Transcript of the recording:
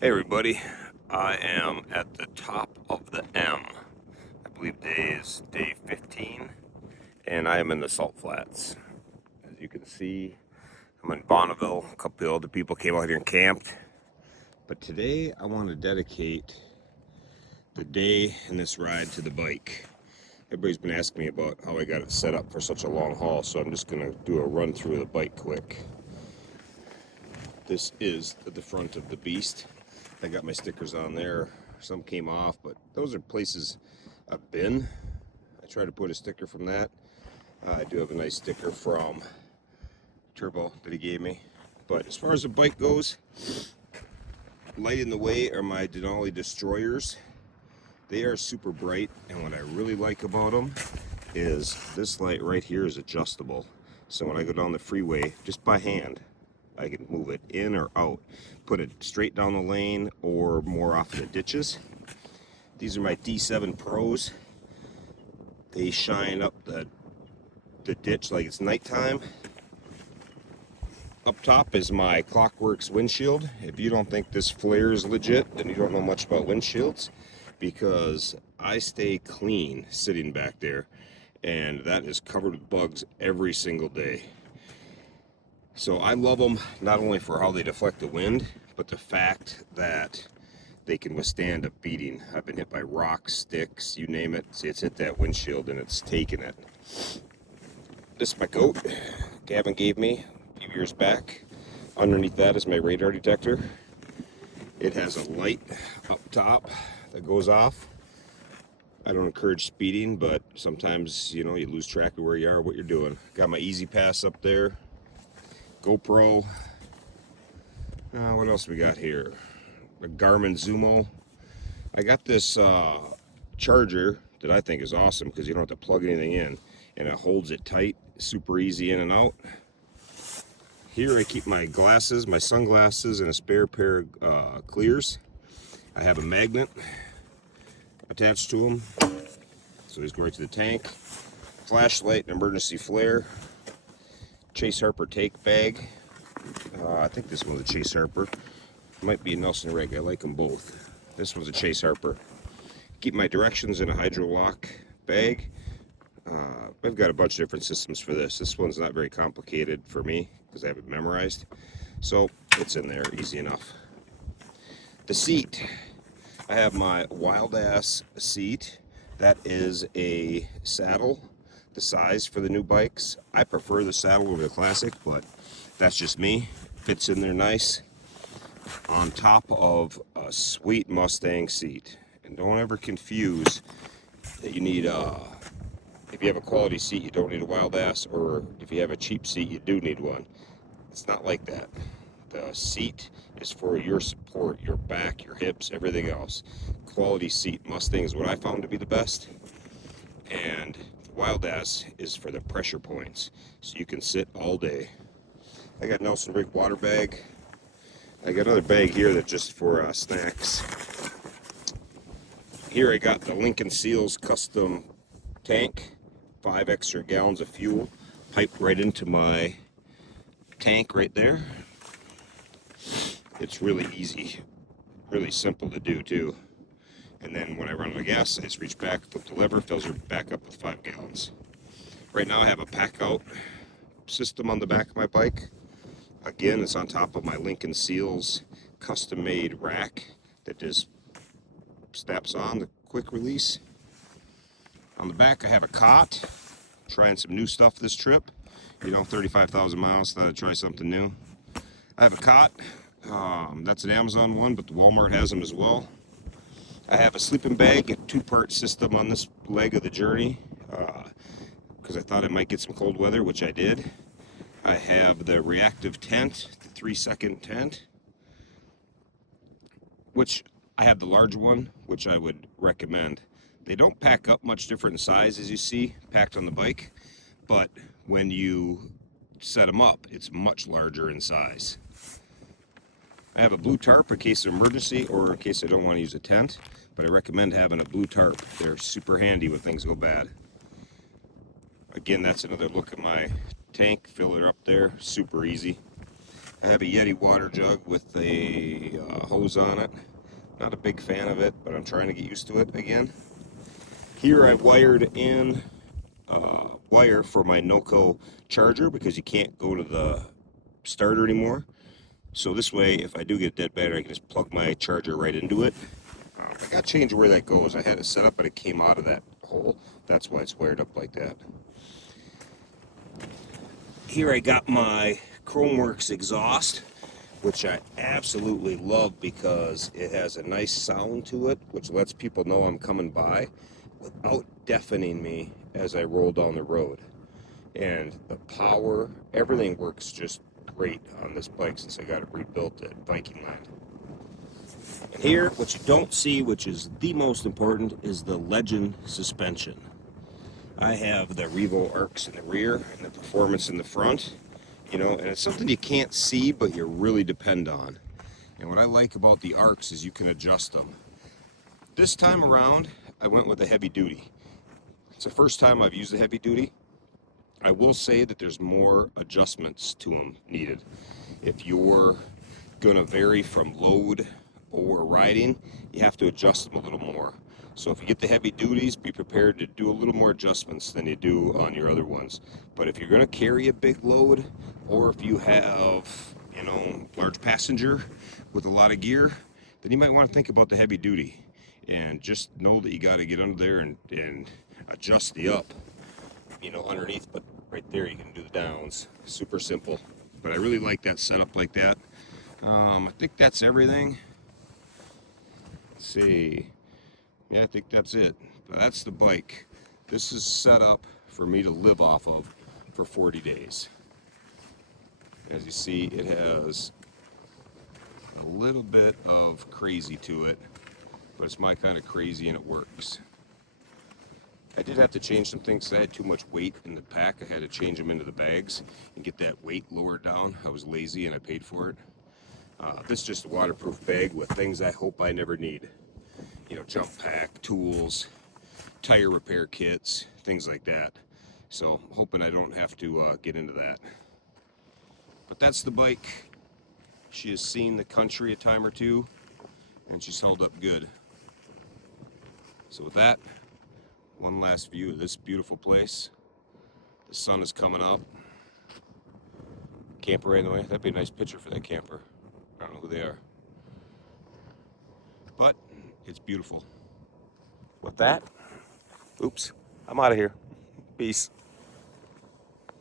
Hey everybody, I am at the top of the M. I believe today is day 15, and I am in the Salt Flats. As you can see, I'm in Bonneville. A couple of other people came out here and camped. But today I want to dedicate the day and this ride to the bike. Everybody's been asking me about how I got it set up for such a long haul, so I'm just going to do a run through of the bike quick. This is the front of the beast. I got my stickers on there. Some came off, but those are places I've been. I try to put a sticker from that. I do have a nice sticker from Turbo that he gave me. But as far as the bike goes, light in the way are my Denali Destroyers. They are super bright, and what I really like about them is this light right here is adjustable. So when I go down the freeway, just by hand, I can move it in or out, put it straight down the lane or more off in the ditches. These are my D7 Pros. They shine up the ditch like it's nighttime. Up top is my Clockworks windshield. If you don't think this flare is legit, then you don't know much about windshields, because I stay clean sitting back there, and that is covered with bugs every single day. So I love them not only for how they deflect the wind, but the fact that they can withstand a beating. I've been hit by rocks, sticks, you name it. See, it's hit that windshield and it's taken it. This is my coat Gavin gave me a few years back. Underneath that is my radar detector. It has a light up top that goes off. I don't encourage speeding, but sometimes, you lose track of where you are, what you're doing. Got my Easy Pass up there. GoPro. What else we got here? A Garmin Zumo. I got this charger that I think is awesome because you don't have to plug anything in, and it holds it tight, super easy in and out. Here I keep my glasses, my sunglasses, and a spare pair of clears. I have a magnet attached to them, so these go right to the tank. Flashlight, an emergency flare. Chase Harper take bag. I think this one's a Chase Harper. Might be a Nelson Rig. I like them both. This one's a Chase Harper. Keep my directions in a Hydrolock bag. I've got a bunch of different systems for this. This one's not very complicated for me because I have it memorized. So it's in there, easy enough. The seat. I have my Wild Ass seat. That is a saddle, the size for the new bikes. I prefer the saddle over the Classic, but that's just me. Fits in there nice. On top of a sweet Mustang seat. And don't ever confuse that you need if you have a quality seat, you don't need a Wild Ass, or if you have a cheap seat, you do need one. It's not like that. The seat is for your support, your back, your hips, everything else. Quality seat. Mustang is what I found to be the best. And Wild Ass is for the pressure points, so you can sit all day. I got Nelson Rig water bag. I got another bag here that's just for snacks. Here I got the Lincoln Seals custom tank, 5 extra gallons of fuel, piped right into my tank right there. It's really easy, really simple to do too. And then when I run out of gas, I just reach back, flip the lever, fills her back up with 5 gallons. Right now I have a pack out system on the back of my bike. Again, it's on top of my Lincoln Seals custom made rack that just snaps on the quick release. On the back I have a cot. Trying some new stuff this trip. 35,000 miles, thought I'd try something new. I have a cot. That's an Amazon one, but the Walmart has them as well. I have a sleeping bag, a 2-part system on this leg of the journey, because I thought I might get some cold weather, which I did. I have the reactive tent, the 3-second tent, which I have the large one, which I would recommend. They don't pack up much different in size, as you see, packed on the bike, but when you set them up, it's much larger in size. I have a blue tarp in case of emergency or in case I don't want to use a tent, but I recommend having a blue tarp. They're super handy when things go bad. Again, that's another look at my tank, fill it up there, super easy. I have a Yeti water jug with a hose on it. Not a big fan of it, but I'm trying to get used to it again. Here I wired in wire for my Noco charger because you can't go to the starter anymore. So this way, if I do get a dead battery, I can just plug my charger right into it. I got to change where that goes. I had it set up, but it came out of that hole. That's why it's wired up like that. Here I got my Chromeworks exhaust, which I absolutely love because it has a nice sound to it, which lets people know I'm coming by without deafening me as I roll down the road. And the power, everything works just great on this bike since I got it rebuilt at Viking Land. And here, what you don't see, which is the most important, is the Legend suspension. I have the Revo Arcs in the rear and the Performance in the front, and it's something you can't see, but you really depend on. And what I like about the Arcs is you can adjust them. This time around, I went with a heavy duty. It's the first time I've used a heavy duty. I will say that there's more adjustments to them needed. If you're gonna vary from load or riding, you have to adjust them a little more. So if you get the heavy duties, be prepared to do a little more adjustments than you do on your other ones. But if you're gonna carry a big load, or if you have, large passenger with a lot of gear, then you might want to think about the heavy duty. And just know that you got to get under there and adjust the up, underneath, but right there you can do the downs. Super simple. But I really like that setup like that. I think that's everything. Let's see. Yeah, I think that's it. But that's the bike. This is set up for me to live off of for 40 days. As you see, it has a little bit of crazy to it, but it's my kind of crazy and it works. I did have to change some things because I had too much weight in the pack. I had to change them into the bags and get that weight lowered down. I was lazy and I paid for it. This is just a waterproof bag with things I hope I never need. Jump pack, tools, tire repair kits, things like that. So I'm hoping I don't have to get into that. But that's the bike. She has seen the country a time or two, and she's held up good. So with that, one last view of this beautiful place. The sun is coming up. Camper right in the way. That'd be a nice picture for that camper. I don't know who they are. But it's beautiful. With that, oops, I'm out of here. Peace.